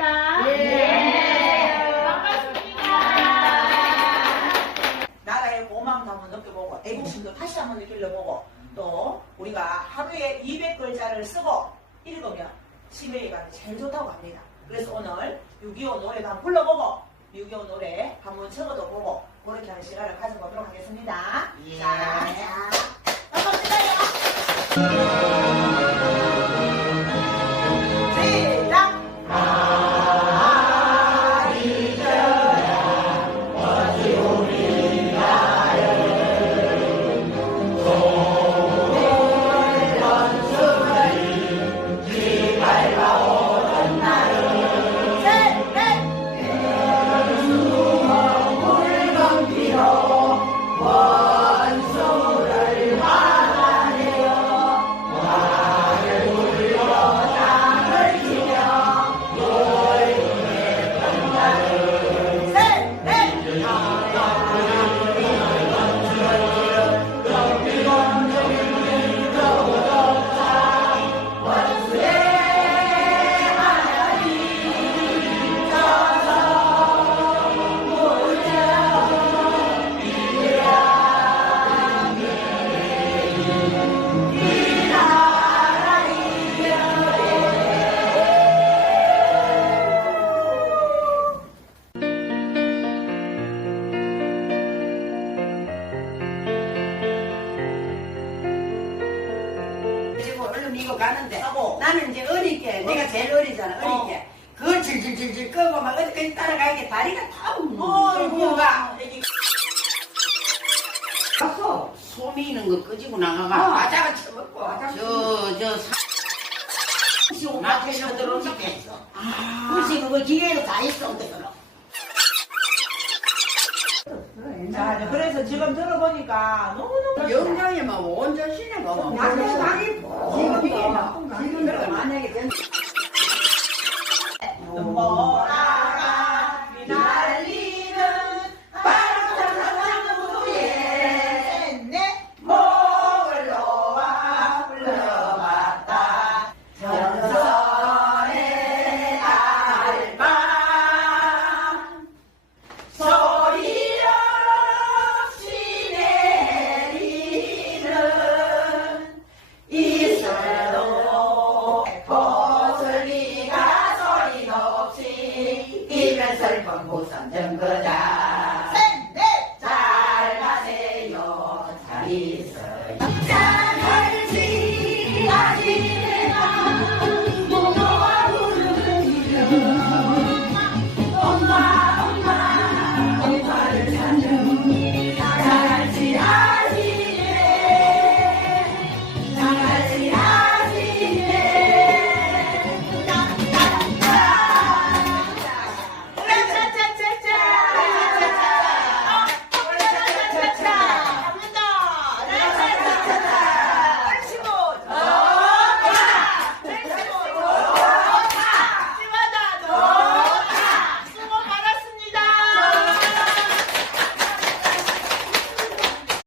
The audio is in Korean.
반갑습니까? 예. 반갑습니다. 나라의 고마움도 한번 느껴보고 애국심도 다시 한번 느끼려보고 또 우리가 하루에 200글자를 쓰고 읽으면 치매가 제일 좋다고 합니다. 그래서 오늘 6.25 노래도 한번 불러보고 6.25 노래 한번 적어도 보고 그렇게 하는 시간을 가져보도록 하겠습니다. 자, 반갑습니다. 그리고 얼른 이거 가는데 하고. 나는 이제 어리게 내가 제일 어리잖아 어리게. 그걸 질질질질 끄고 막 어디까지 따라가게 다리가 다 무가 애기 가서 소미는 거 끄지고 나가가 어. 과자가 과자 저저 오빠 나 쳐들어오지 했어. 아. 그렇지 그거 기계로 다 있어 그거는 자, 이제 그래서 지금 들어보니까 너무너무 영장에만 온전 신의 거 나도 다리 郷さんで